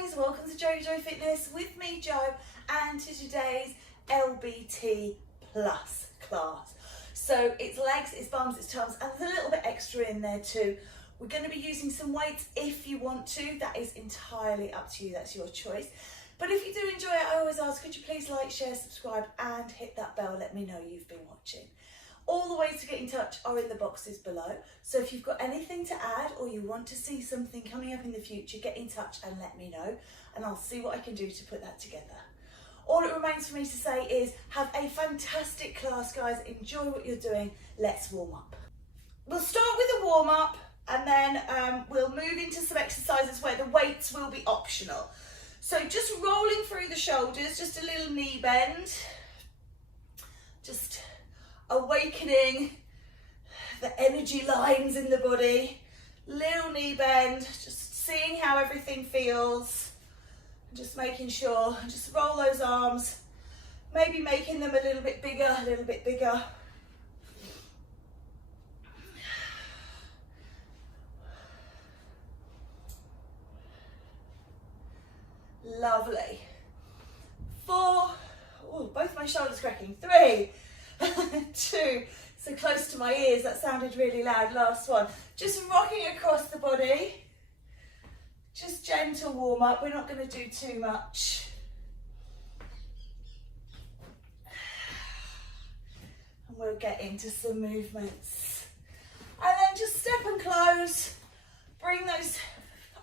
guys, welcome to JoeGa Fitness with me, Joe, and to today's L.B.T plus class. So it's legs, it's bums, it's tums, and there's a little bit extra in there too. We're going to be using some weights if you want to. That is entirely up to you, that's your choice. But if you do enjoy it, I always ask, could you please like, share, subscribe, and hit that bell, let me know you've been watching. All the ways to get in touch are in the boxes below. So if you've got anything to add or you want to see something coming up in the future, get in touch and let me know, and I'll see what I can do to put that together. All it remains for me to say is have a fantastic class, guys. Enjoy what you're doing. Let's warm up. We'll start with a warm up and then we'll move into some exercises where the weights will be optional. So just rolling through the shoulders, just a little knee bend, just awakening the energy lines in the body, little knee bend, just seeing how everything feels, just making sure, just roll those arms, maybe making them a little bit bigger, a little bit bigger. Lovely. 4, oh, both my shoulders cracking. 3, 2, so close to my ears, that sounded really loud. Last one. Just rocking across the body. Just gentle warm up, we're not going to do too much. And we'll get into some movements. And then just step and close. Bring those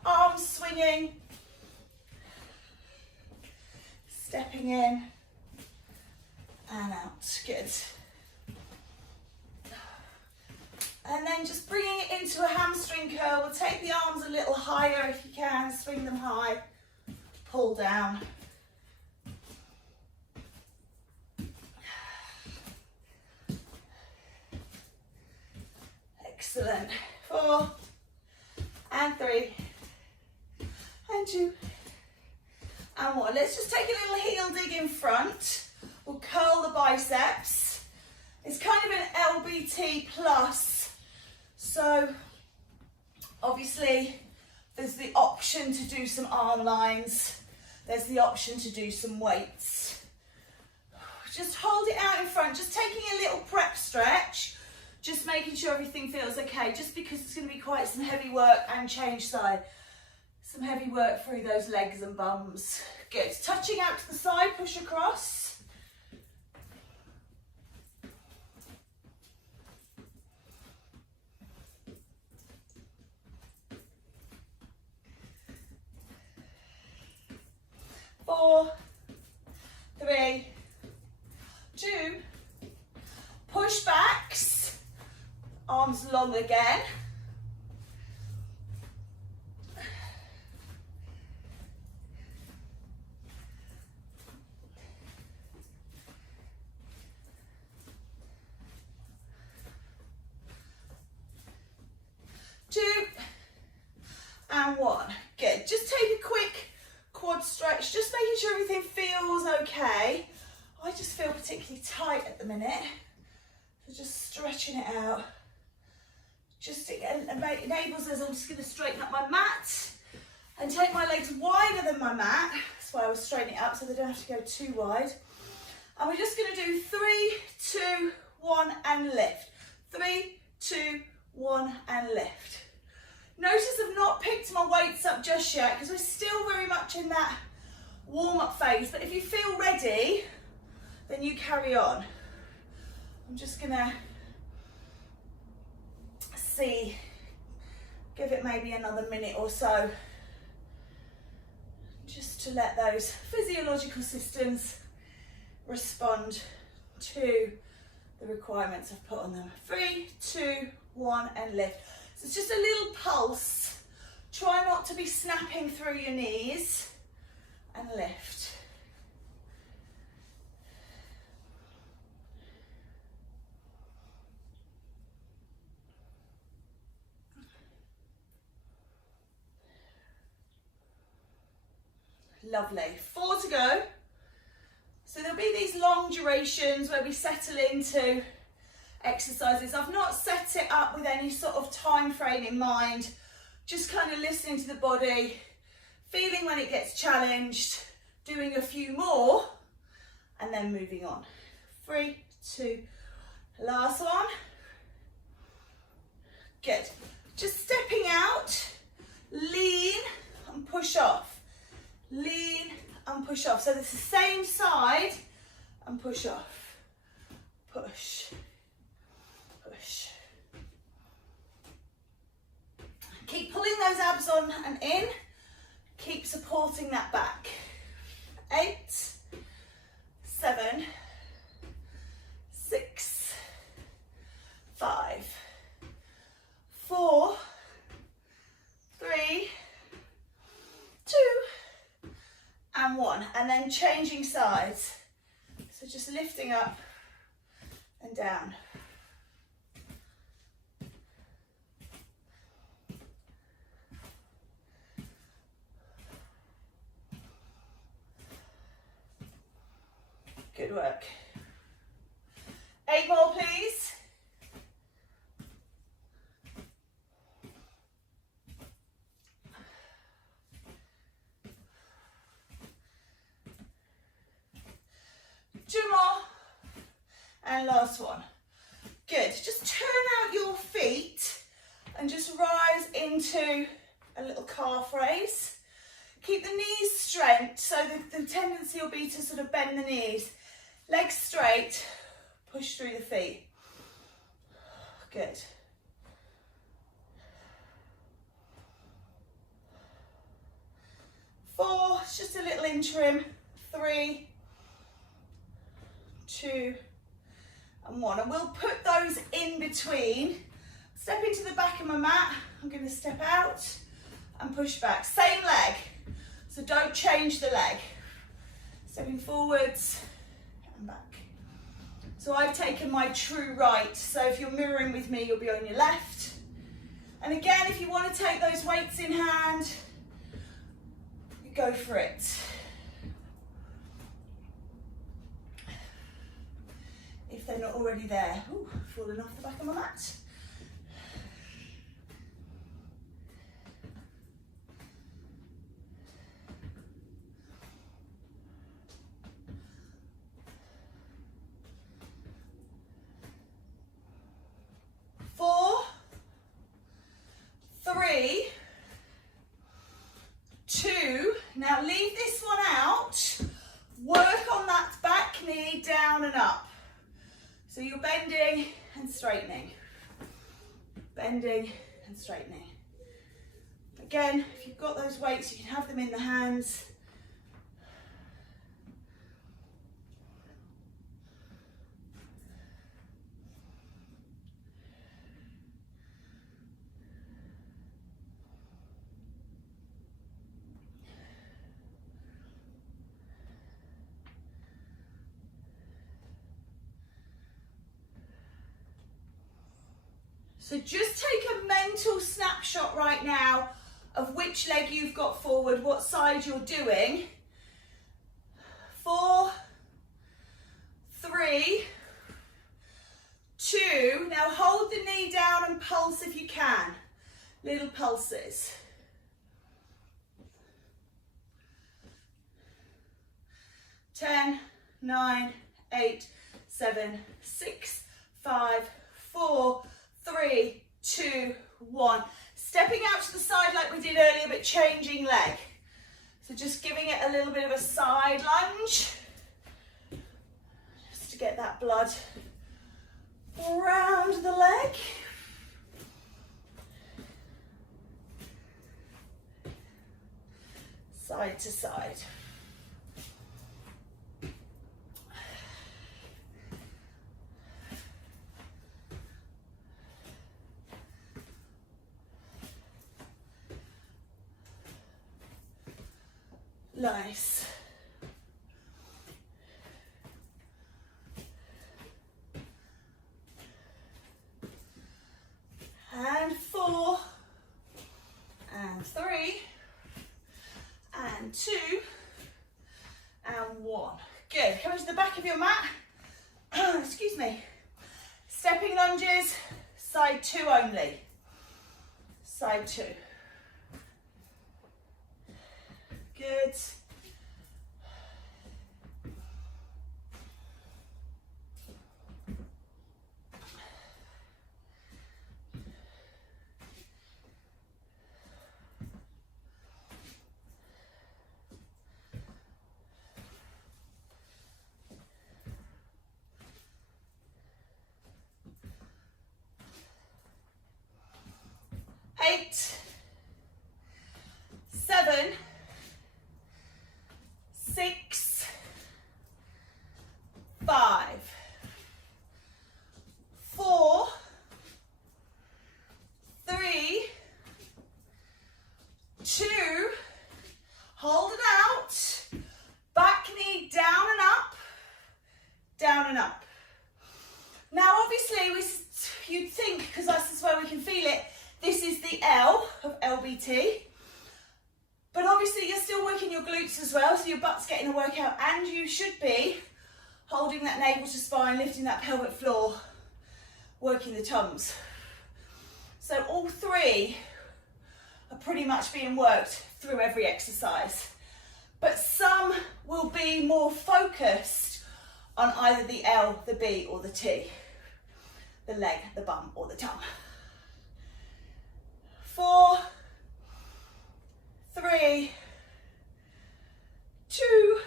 arms swinging. Stepping in and out, good. And then just bringing it into a hamstring curl. We'll take the arms a little higher if you can, swing them high, pull down. Excellent. 4 and 3 and 2 and 1. Let's just take a little heel dig in front. We'll curl the biceps. It's kind of an L.B.T plus. So obviously there's the option to do some arm lines. There's the option to do some weights. Just hold it out in front, just taking a little prep stretch, just making sure everything feels okay, just because it's going to be quite some heavy work, and change side. Some heavy work through those legs and bums. Good. Touching out to the side, push across. Four, 3, 2, push backs, arms long again. And 1. Good. Just take a quick quad stretch, just making sure everything feels okay. I just feel particularly tight at the minute, so just stretching it out. Just enables us. I'm just going to straighten up my mat and take my legs wider than my mat. That's why I was straightening it up, so they don't have to go too wide. And we're just going to do 3, 2, 1 and lift. 3, 2, 1 and lift. Notice I've not picked my weights up just yet because we're still very much in that warm-up phase, but if you feel ready, then you carry on. I'm just gonna give it maybe another minute or so, just to let those physiological systems respond to the requirements I've put on them. 3, 2, 1 and lift. So it's just a little pulse. Try not to be snapping through your knees, and lift. Lovely. 4 to go. So there'll be these long durations where we settle into exercises. I've not set it up with any sort of time frame in mind, just kind of listening to the body, feeling when it gets challenged, doing a few more, and then moving on. 3, 2, last one. Good. Just stepping out, lean and push off. Lean and push off. So it's the same side and push off. Push, push. Keep pulling those abs on and in. Keep supporting that back. 8, 7, 6, 5, 4, 3, 2, and 1. And then changing sides. So just lifting up and down. Good work. 8 more, please. Two more. And last one. Good. Just turn out your feet and just rise into a little calf raise. Keep the knees straight, so the tendency will be to sort of bend the knees. Legs straight, push through the feet. Good. Four, it's just a little interim. 3, 2, and 1. And we'll put those in between. Step into the back of my mat. I'm going to step out and push back. Same leg, so don't change the leg. Stepping forwards and back. So I've taken my true right, so if you're mirroring with me, you'll be on your left. And again, if you want to take those weights in hand, you go for it. If they're not already there. Ooh, falling off the back of my mat. Four, 3, 2. Now leave this one out. Work on that back knee down and up. So you're bending and straightening. Bending and straightening. Again, if you've got those weights, you can have them in the hands. So just take a mental snapshot right now of which leg you've got forward, what side you're doing. 4, 3, 2. Now hold the knee down and pulse if you can. Little pulses. 10, 9, 8, 7, 6, 5, 4, 3, 2, 1. Stepping out to the side like we did earlier, but changing leg. So just giving it a little bit of a side lunge, just to get that blood around the leg. Side to side. Nice. And 4, and 3, and 2, and 1. Good. Come to the back of your mat. Excuse me. Stepping lunges, side 2 only. Side 2. Good. Eight, 7, 6, 5, 4, 3, 2, hold it out, back knee down and up, down and up. Now obviously you'd think, because this is where we can feel it, this is the L of L.B.T, but obviously you're still working your glutes as well, so your butt's getting a workout, and you should be holding that navel to spine, lifting that pelvic floor, working the tums. So all three are pretty much being worked through every exercise, but some will be more focused on either the L, the B, or the T, the leg, the bum, or the tum. 4, 3, 2,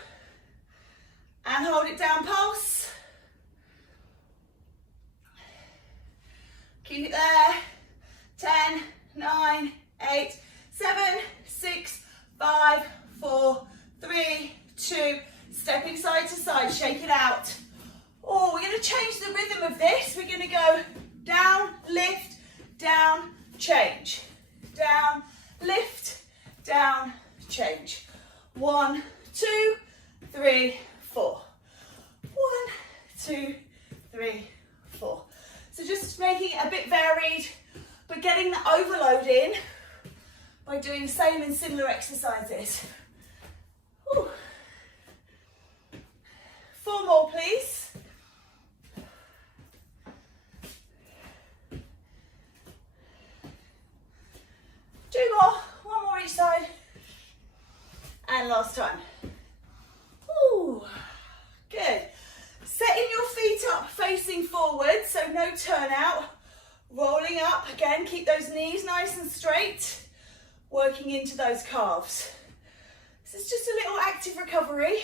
and hold it down, pulse. Keep it there. 10, 9, 8, 7, 6, 5, 4, 3, 2, stepping side to side, shake it out. Oh, we're going to change the rhythm of this. We're going to go down, lift, down, change. Down, lift, down, change. 1, 2, 3, 4. 1, 2, 3, 4. So just making it a bit varied, but getting the overload in by doing same and similar exercises. Whew. 4 more, please. 2 more, 1 more each side, and last time. Ooh, good. Setting your feet up facing forward, so no turnout. Rolling up, again, keep those knees nice and straight, working into those calves. This is just a little active recovery.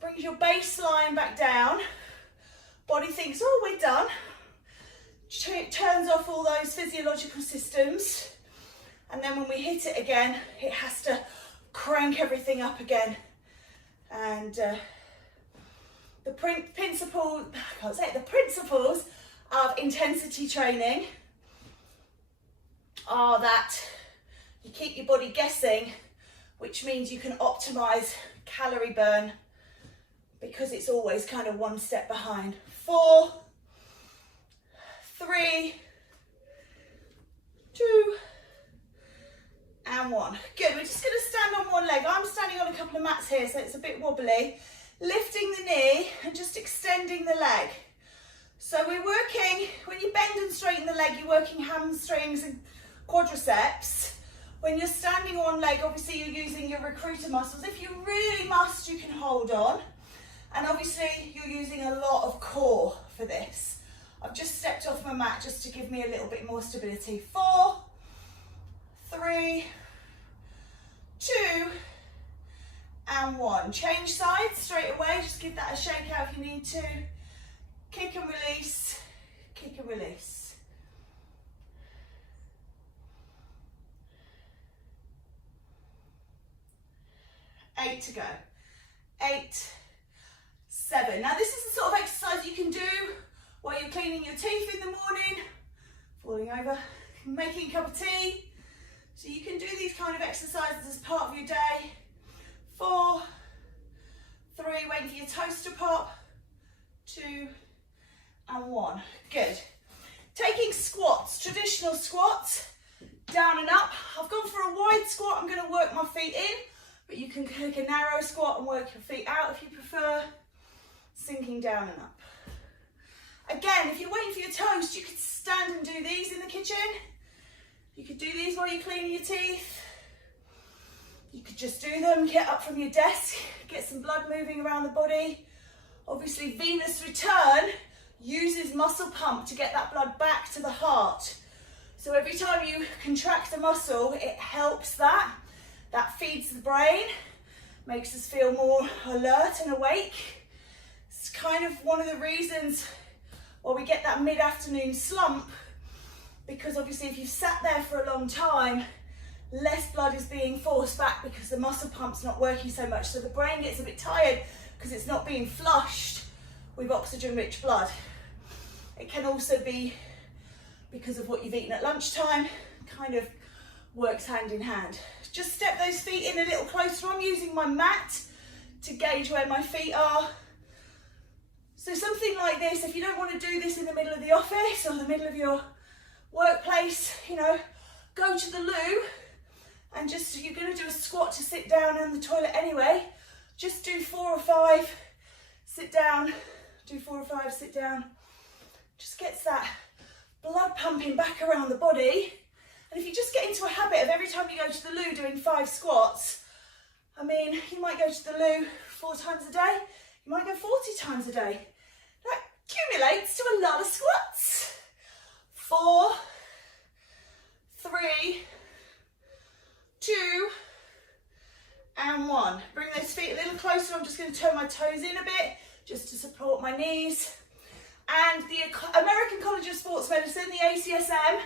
Brings your baseline back down. Body thinks, oh, we're done. Turns off all those physiological systems. And then when we hit it again, it has to crank everything up again. And the principles of intensity training are that you keep your body guessing, which means you can optimize calorie burn because it's always kind of one step behind. 4, 3, 2, and 1. Good, we're just going to stand on one leg. I'm standing on a couple of mats here, so it's a bit wobbly. Lifting the knee and just extending the leg. So we're working, when you bend and straighten the leg, you're working hamstrings and quadriceps. When you're standing on one leg, obviously you're using your recruiter muscles. If you really must, you can hold on. And obviously you're using a lot of core for this. I've just stepped off my mat just to give me a little bit more stability. 4, 3, 2, and 1. Change sides straight away. Just give that a shake out if you need to. Kick and release, kick and release. Eight to go. 8, 7. Now this is the sort of exercise you can do while you're cleaning your teeth in the morning, falling over, making a cup of tea. So you can do these kind of exercises as part of your day. 4, 3, waiting for your toes to pop. 2, and 1. Good. Taking squats, traditional squats, down and up. I've gone for a wide squat. I'm going to work my feet in, but you can take a narrow squat and work your feet out if you prefer. Sinking down and up. Again, if you're waiting for your toast, you could stand and do these in the kitchen. You could do these while you're cleaning your teeth. You could just do them, get up from your desk, get some blood moving around the body. Obviously, venous return uses muscle pump to get that blood back to the heart. So every time you contract a muscle, it helps that. That feeds the brain, makes us feel more alert and awake. It's kind of one of the reasons why we get that mid-afternoon slump, because obviously if you've sat there for a long time, less blood is being forced back because the muscle pump's not working so much. So the brain gets a bit tired because it's not being flushed with oxygen-rich blood. It can also be because of what you've eaten at lunchtime, kind of works hand in hand. Just step those feet in a little closer. I'm using my mat to gauge where my feet are. So something like this, if you don't want to do this in the middle of the office or the middle of your workplace, you know, go to the loo and just, you're going to do a squat to sit down on the toilet anyway. Just do 4 or 5, sit down, do 4 or 5, sit down. Just gets that blood pumping back around the body. And if you just get into a habit of every time you go to the loo doing 5 squats, I mean, you might go to the loo 4 times a day, you might go 40 times a day. That accumulates to a lot of squats. 4, 3, 2, and 1. Bring those feet a little closer. I'm just going to turn my toes in a bit just to support my knees. And the American College of Sports Medicine, the ACSM,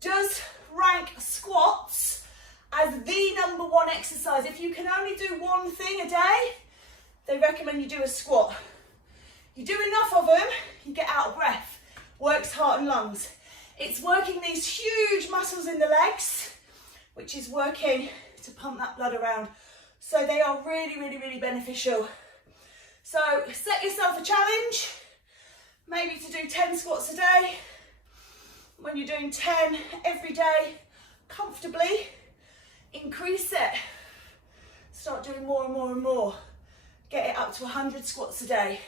does rank squats as the #1 exercise. If you can only do one thing a day, they recommend you do a squat. You do enough of them, you get out of breath. Works heart and lungs. It's working these huge muscles in the legs, which is working to pump that blood around. So they are really, really, really beneficial. So set yourself a challenge, maybe to do 10 squats a day. When you're doing 10 every day, comfortably, increase it. Start doing more and more and more. Get it up to 100 squats a day.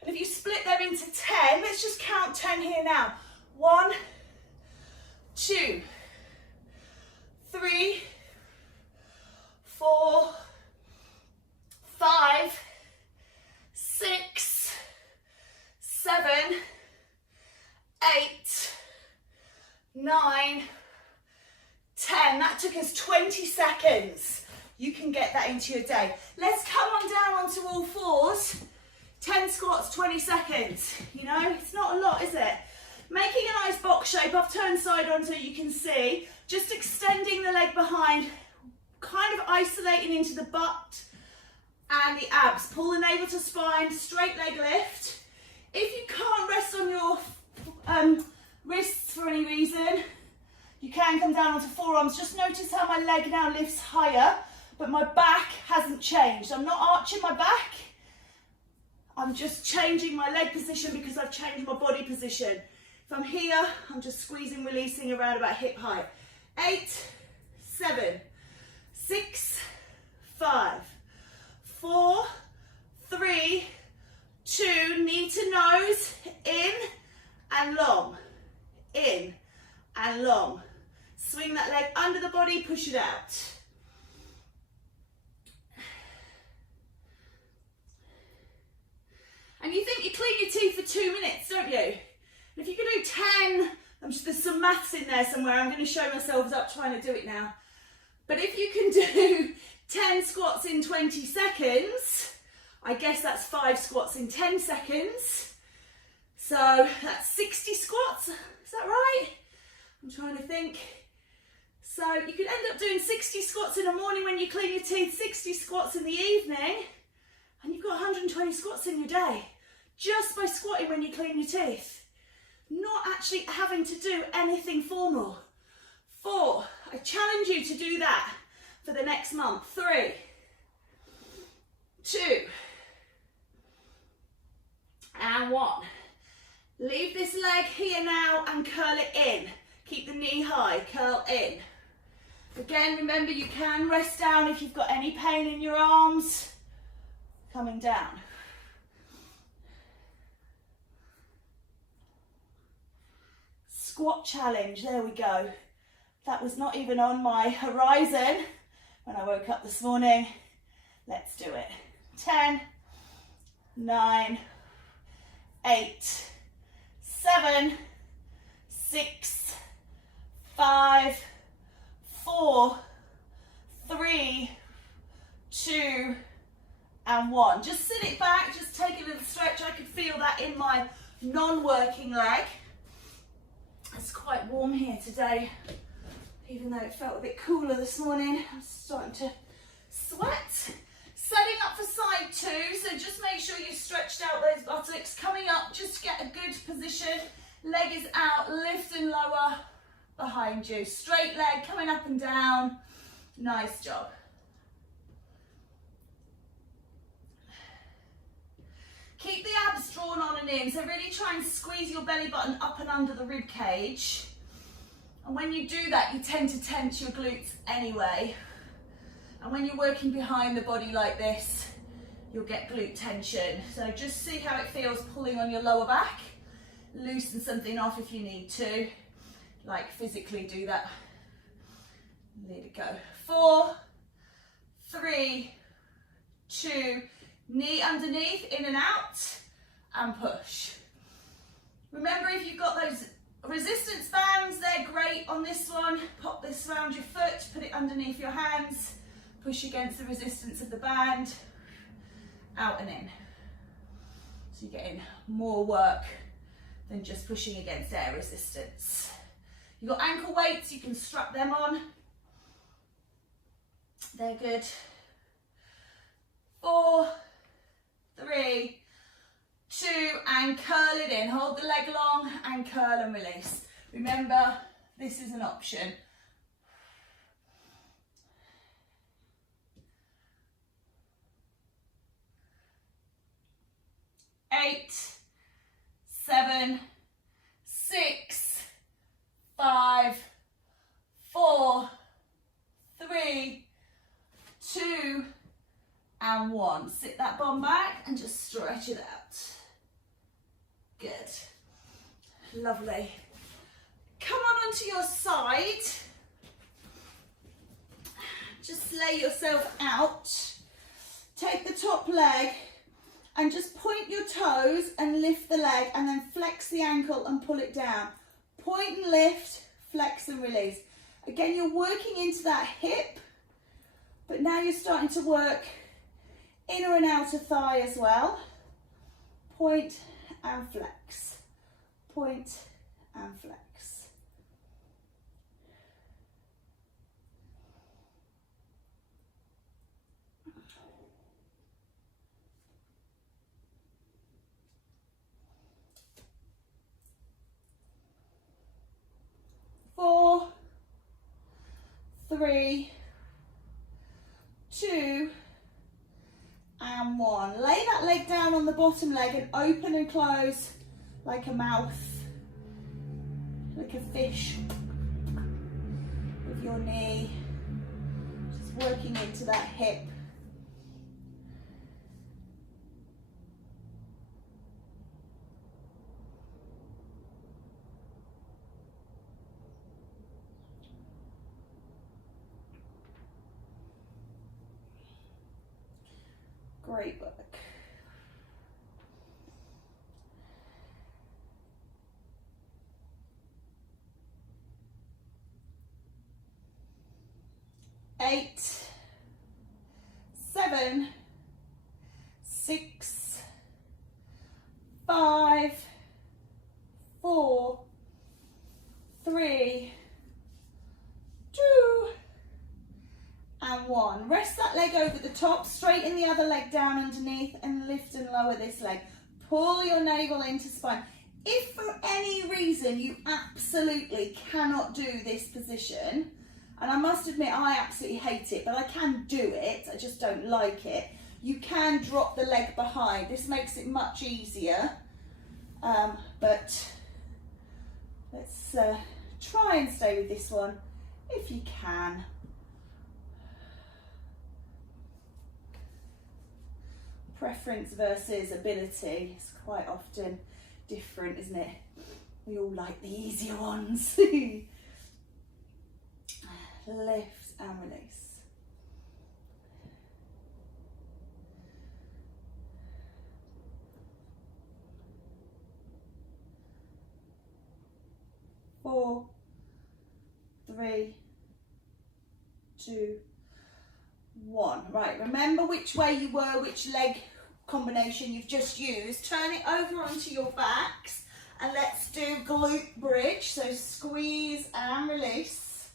And if you split them into 10, let's just count 10 here now. 1, 2, 3, 4, 5, 6, 7, 8, 9, 10. That took us 20 seconds. You can get that into your day. Let's come on down onto all fours. 10 squats, 20 seconds. You know, it's not a lot, is it? Making a nice box shape. I've turned side on so you can see. Just extending the leg behind, kind of isolating into the butt and the abs. Pull the navel to spine, straight leg lift. If you can't rest on your wrists for any reason, you can come down onto forearms. Just notice how my leg now lifts higher, but my back hasn't changed. I'm not arching my back. I'm just changing my leg position because I've changed my body position. If I'm here, I'm just squeezing, releasing around about hip height. 8, 7, 6, 5, 4, 3, 2, knee to nose, in and long, in and long. Swing that leg under the body, push it out. And you think you clean your teeth for 2 minutes, don't you? And if you can do 10, there's some maths in there somewhere. I'm going to show myself up trying to do it now. But if you can do 10 squats in 20 seconds, I guess that's 5 squats in 10 seconds. So that's 60 squats. Is that right? I'm trying to think. So you could end up doing 60 squats in the morning when you clean your teeth, 60 squats in the evening, and you've got 120 squats in your day just by squatting when you clean your teeth. Not actually having to do anything formal. 4, I challenge you to do that for the next month. 3, 2, and 1. Leave this leg here now and curl it in. Keep the knee high, curl in. Again, remember you can rest down if you've got any pain in your arms. Coming down. Squat challenge, there we go. That was not even on my horizon when I woke up this morning. Let's do it. 10, 9, 8, 7, 6, 5, 4, 3, 2, and 1. Just sit it back, just take a little stretch. I could feel that in my non-working leg. It's quite warm here today, even though it felt a bit cooler this morning. I'm starting to sweat. Setting up for side 2, so just make sure you stretched out those buttocks. Coming up, just get a good position. Leg is out, lift and lower behind you. Straight leg coming up and down. Nice job. Keep the abs drawn on and in, so really try and squeeze your belly button up and under the rib cage. And when you do that, you tend to tense your glutes anyway. And when you're working behind the body like this, you'll get glute tension. So just see how it feels pulling on your lower back. Loosen something off if you need to. Like physically do that. Let it go. 4, 3, 2, knee underneath, in and out, and push. Remember, if you've got those resistance bands, they're great on this one. Pop this around your foot, put it underneath your hands. Push against the resistance of the band, out and in. So you're getting more work than just pushing against air resistance. You've got ankle weights, you can strap them on. They're good. 4, 3, 2, and curl it in. Hold the leg long and curl and release. Remember, this is an option. 8, 7, 6, 5, 4, 3, 2, and 1. Sit that bum back and just stretch it out. Good. Lovely. Come on onto your side. Just lay yourself out. Take the top leg and just point your toes and lift the leg, and then flex the ankle and pull it down. Point and lift, flex and release. Again, you're working into that hip, but now you're starting to work inner and outer thigh as well. Point and flex. Point and flex. Four, 3, 2, and 1. Lay that leg down on the bottom leg and open and close like a mouth, like a fish with your knee. Just working into that hip. Great work. Eight, 7, 6, 5, 4, 3, 2, and 1. Rest that leg over the top, straighten the other leg down underneath, and lift and lower this leg. Pull your navel into spine. If for any reason you absolutely cannot do this position, and I must admit I absolutely hate it, but I can do it, I just don't like it, you can drop the leg behind. This makes it much easier, but let's try and stay with this one if you can. Preference versus ability is quite often different, isn't it? We all like the easier ones. Lift and release. 4, 3, 2, 1. Right, remember which way you were, which leg combination you've just used. Turn it over onto your backs and let's do glute bridge. So squeeze and release.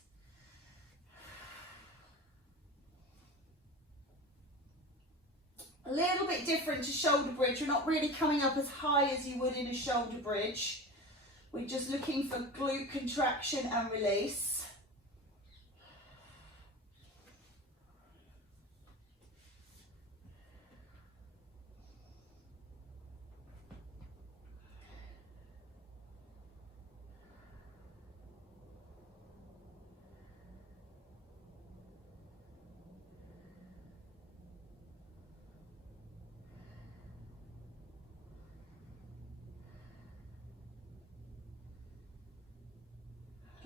A little bit different to shoulder bridge. We're not really coming up as high as you would in a shoulder bridge. We're just looking for glute contraction and release.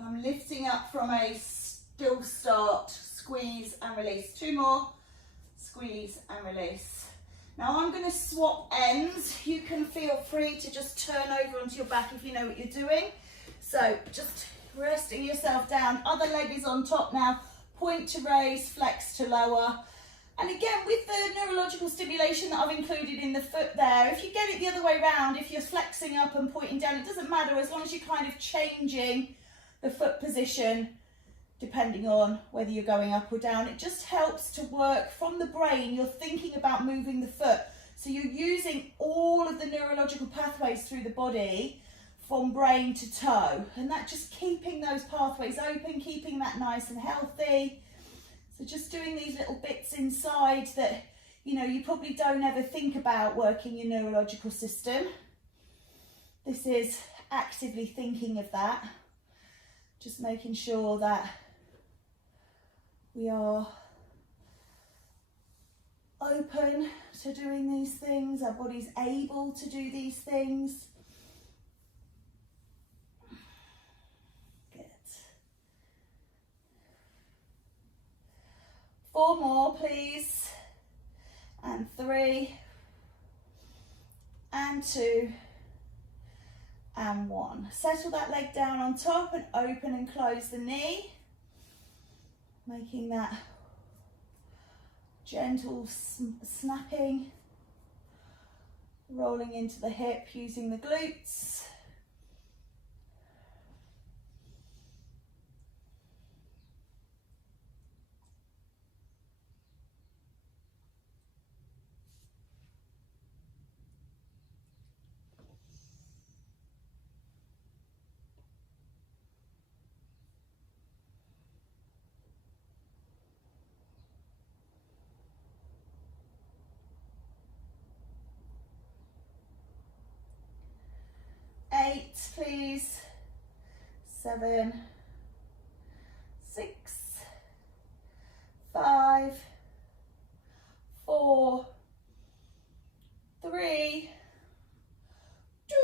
I'm lifting up from a still start, squeeze and release. 2 more, squeeze and release. Now I'm going to swap ends. You can feel free to just turn over onto your back if you know what you're doing. So just resting yourself down. Other leg is on top now. Point to raise, flex to lower. And again, with the neurological stimulation that I've included in the foot there, if you get it the other way around, if you're flexing up and pointing down, it doesn't matter as long as you're kind of changing the foot position depending on whether you're going up or down. It just helps to work from the brain. You're thinking about moving the foot, so you're using all of the neurological pathways through the body from brain to toe, and that just keeping those pathways open, keeping that nice and healthy. So just doing these little bits inside that, you know, you probably don't ever think about working your neurological system. This is actively thinking of that. Just making sure that we are open to doing these things, our body's able to do these things. Good. 4 more, please. And 3, and 2, and 1. Settle that leg down on top and open and close the knee, making that gentle snapping, rolling into the hip using the glutes. Eight, please. 7, 6, 5, 4, 3, 2,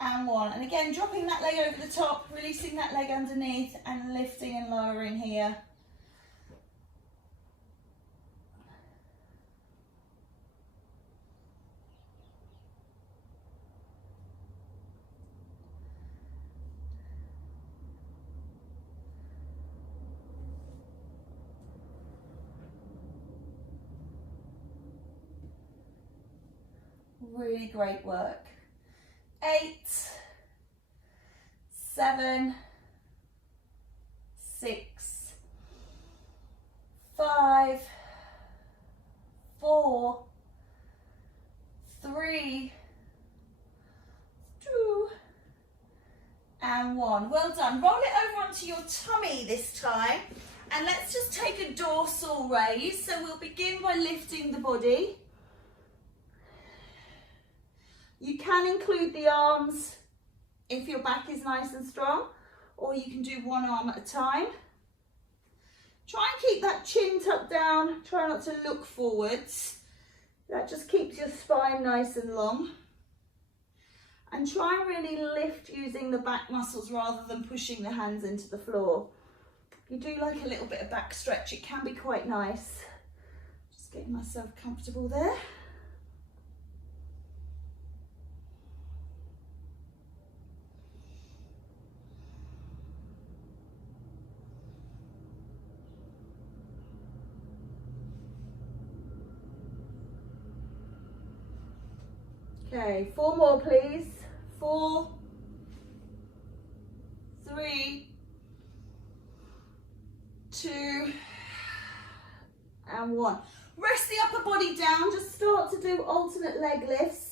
and 1. And again, dropping that leg over the top, releasing that leg underneath, and lifting and lowering here. Really great work. 8, 7, 6, 5, 4, 3, 2, and 1. Well done. Roll it over onto your tummy this time, and let's just take a dorsal raise. So we'll begin by lifting the body. You can include the arms if your back is nice and strong, or you can do one arm at a time. Try and keep that chin tucked down. Try not to look forwards. That just keeps your spine nice and long. And try and really lift using the back muscles rather than pushing the hands into the floor. If you do like a little bit of back stretch, it can be quite nice. Just getting myself comfortable there. Okay, 4 more please. 4, 3, 2, and 1. Rest the upper body down, just start to do alternate leg lifts.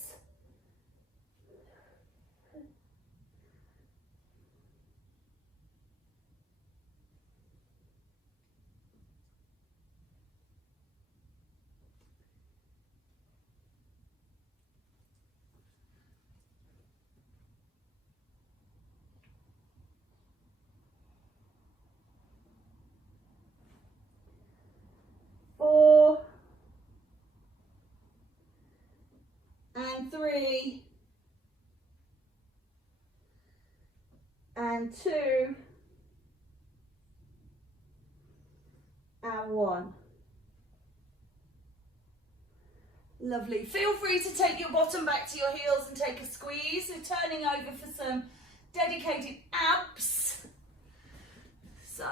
And 3, and 2, and 1. Lovely. Feel free to take your bottom back to your heels and take a squeeze. We're turning over for some dedicated abs. So,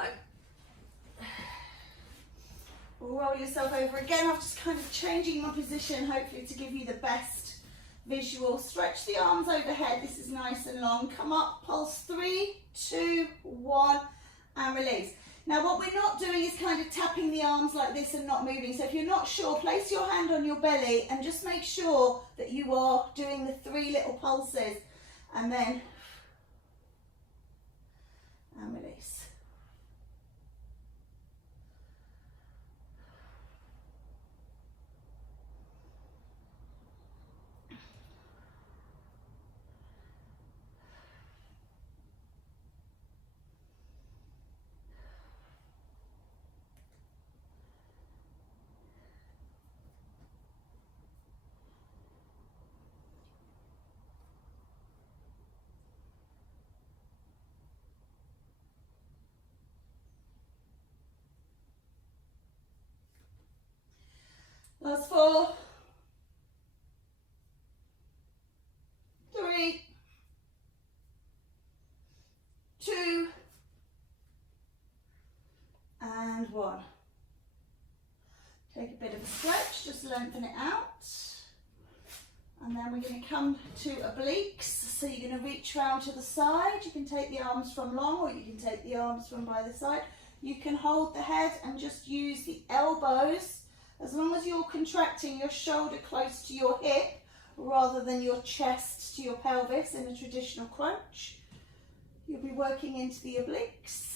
roll yourself over again. I'm just kind of changing my position, hopefully to give you the best visual. Stretch the arms overhead. This is nice and long. Come up, pulse 3, 2, 1, and release. Now what we're not doing is kind of tapping the arms like this and not moving. So if you're not sure, place your hand on your belly and just make sure that you are doing the 3 little pulses, and then and release. Last 4, 3, 2, and 1. Take a bit of a stretch, just lengthen it out. And then we're going to come to obliques. So you're going to reach round to the side. You can take the arms from long, or you can take the arms from by the side. You can hold the head and just use the elbows, as long as you're contracting your shoulder close to your hip rather than your chest to your pelvis in a traditional crunch. You'll be working into the obliques.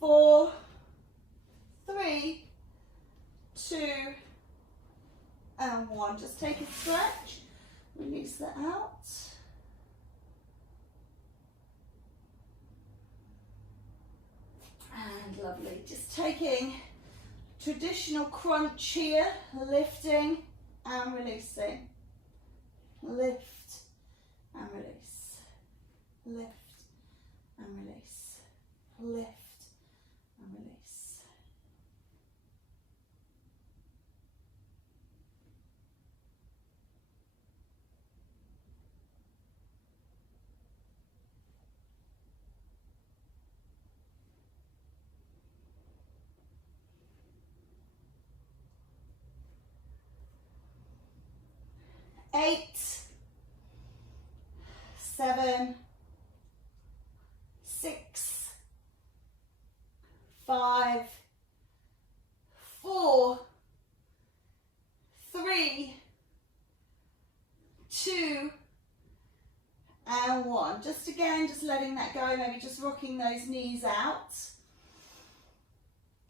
Four, 3, 2, and 1. Just take a stretch, release that out. And lovely. Just taking traditional crunch here, lifting and releasing. Lift and release. Lift and release. Lift and release. Eight, 7, 6, 5, 4, 3, 2, and 1. Just again, just letting that go, maybe just rocking those knees out.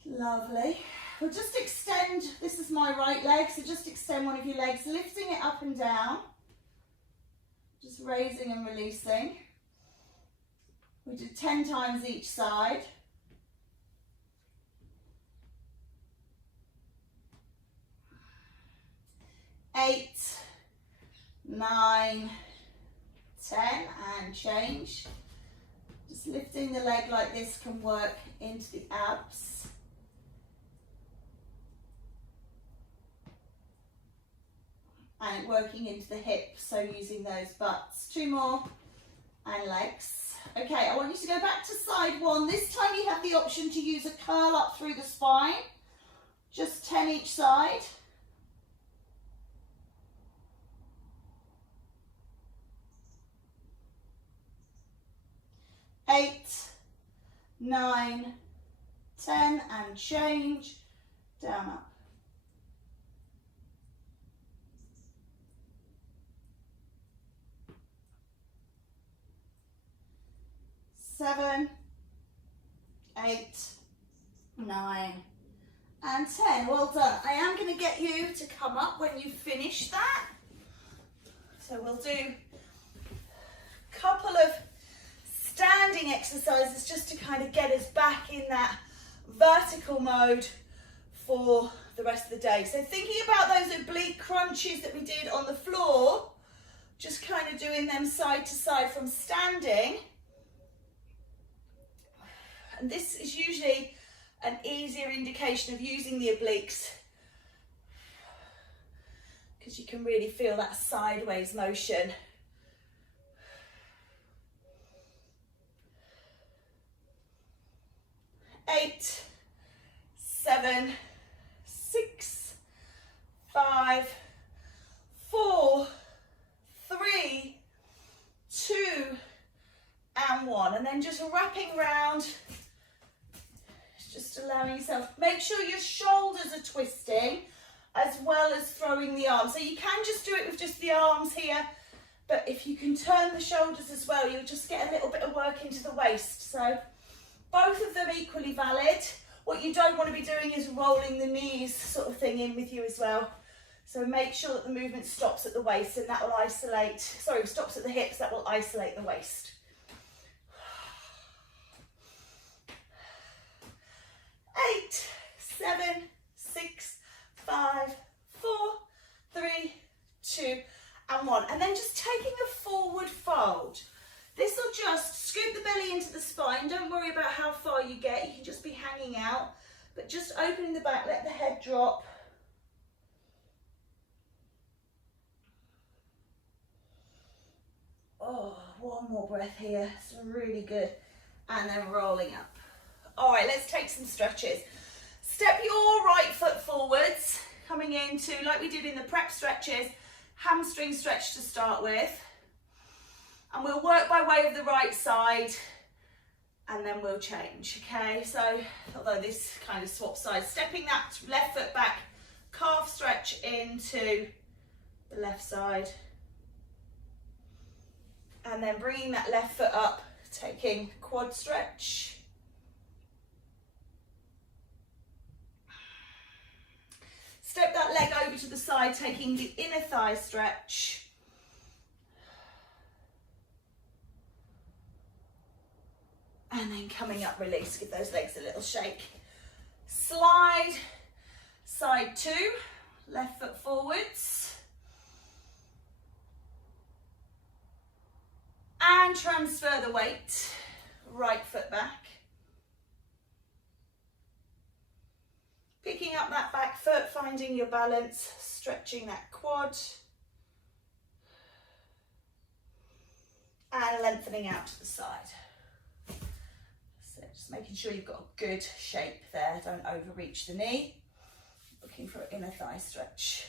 Lovely. We'll just extend, this is my right leg, so just extend one of your legs, lifting it up and down. Just raising and releasing. We did 10 times each side. 8, 9, 10, and change. Just lifting the leg like this can work into the abs. and working into the hips, so using those butts. 2 more, and legs. Okay, I want you to go back to side 1. This time you have the option to use a curl up through the spine, just 10 each side. 8, 9, 10, and change, down, up. 7, 8, 9, and 10. Well done. I am going to get you to come up when you finish that. So we'll do a couple of standing exercises just to kind of get us back in that vertical mode for the rest of the day. So thinking about those oblique crunches that we did on the floor, just kind of doing them side to side from standing. And this is usually an easier indication of using the obliques because you can really feel that sideways motion. 8, 7, 6, 5, 4, 3, 2, and 1. And then just wrapping around, just allowing yourself, make sure your shoulders are twisting as well as throwing the arms. So you can just do it with just the arms here, but if you can turn the shoulders as well, you'll just get a little bit of work into the waist. So both of them equally valid. What you don't want to be doing is rolling the knees sort of thing in with you as well. So make sure that the movement stops at the waist, and that will isolate, sorry, stops at the hips, that will isolate the waist. 8, 7, 6, 5, 4, 3, 2, and 1. And then just taking a forward fold. This will just scoop the belly into the spine. Don't worry about how far you get. You can just be hanging out, but just opening the back, let the head drop. Oh, one more breath here. It's really good. And then rolling up. All right, let's take some stretches. Step your right foot forwards, coming into, like we did in the prep stretches, hamstring stretch to start with. And we'll work by way of the right side, and then we'll change, okay? So, although this kind of swaps sides, stepping that left foot back, calf stretch into the left side. And then bringing that left foot up, taking quad stretch. Step that leg over to the side, taking the inner thigh stretch. And then coming up, release, give those legs a little shake. Slide, side 2, left foot forwards. And transfer the weight, right foot back. Picking up that back foot, finding your balance, stretching that quad. And lengthening out to the side. So just making sure you've got a good shape there, don't overreach the knee. Looking for an inner thigh stretch.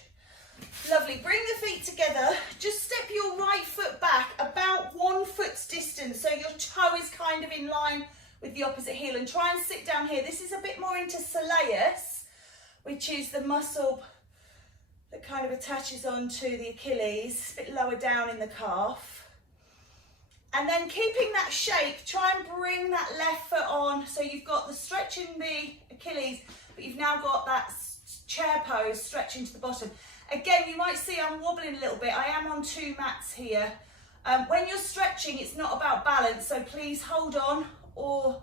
Lovely, bring the feet together, just step your right foot back about 1 foot's distance, so your toe is kind of in line with the opposite heel, and try and sit down here. This is a bit more into soleus, which is the muscle that kind of attaches onto the Achilles, a bit lower down in the calf. And then keeping that shape, try and bring that left foot on, so you've got the stretch in the Achilles, but you've now got that chair pose stretching to the bottom. Again, you might see I'm wobbling a little bit. I am on 2 mats here. When you're stretching, it's not about balance, so please hold on or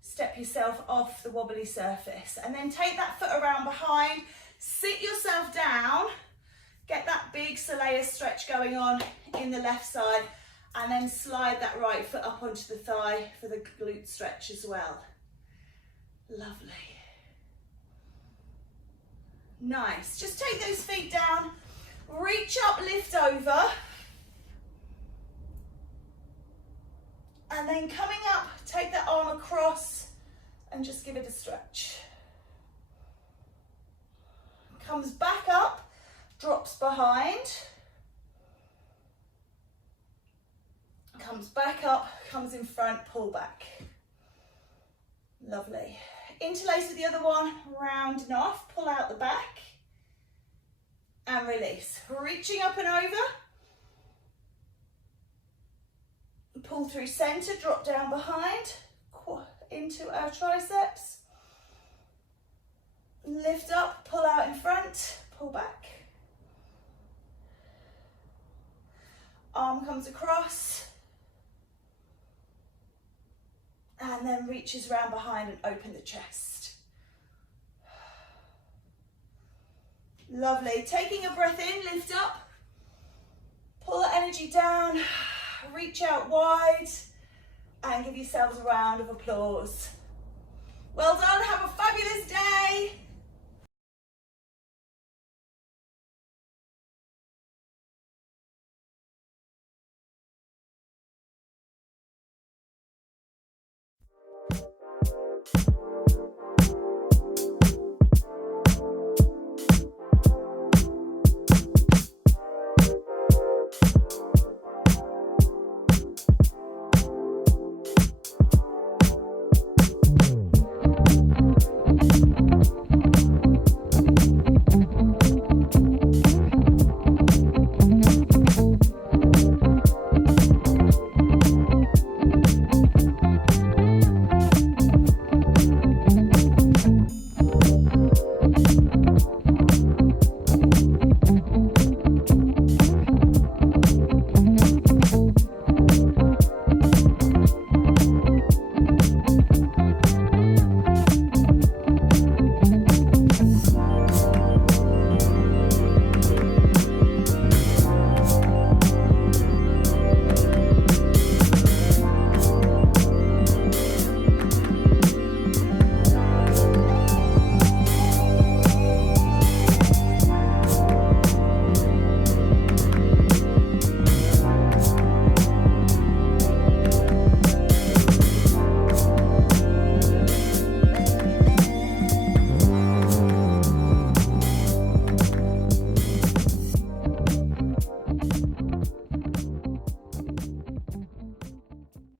step yourself off the wobbly surface. And then take that foot around behind, sit yourself down, get that big soleus stretch going on in the left side, and then slide that right foot up onto the thigh for the glute stretch as well. Lovely. Nice. Just take those feet down, Reach up, lift over. And then coming up, take that arm across and just give it a stretch. Comes back up, drops behind. Comes back up, comes in front, pull back. Lovely. Interlace with the other one, rounding off, pull out the back. And release. Reaching up and over. Pull through center, drop down behind, into our triceps. Lift up, pull out in front, pull back. Arm comes across. And then reaches round behind and open the chest. Lovely. Taking a breath in, lift up. Pull the energy down. Reach out wide. And give yourselves a round of applause. Well done. Have a fabulous day.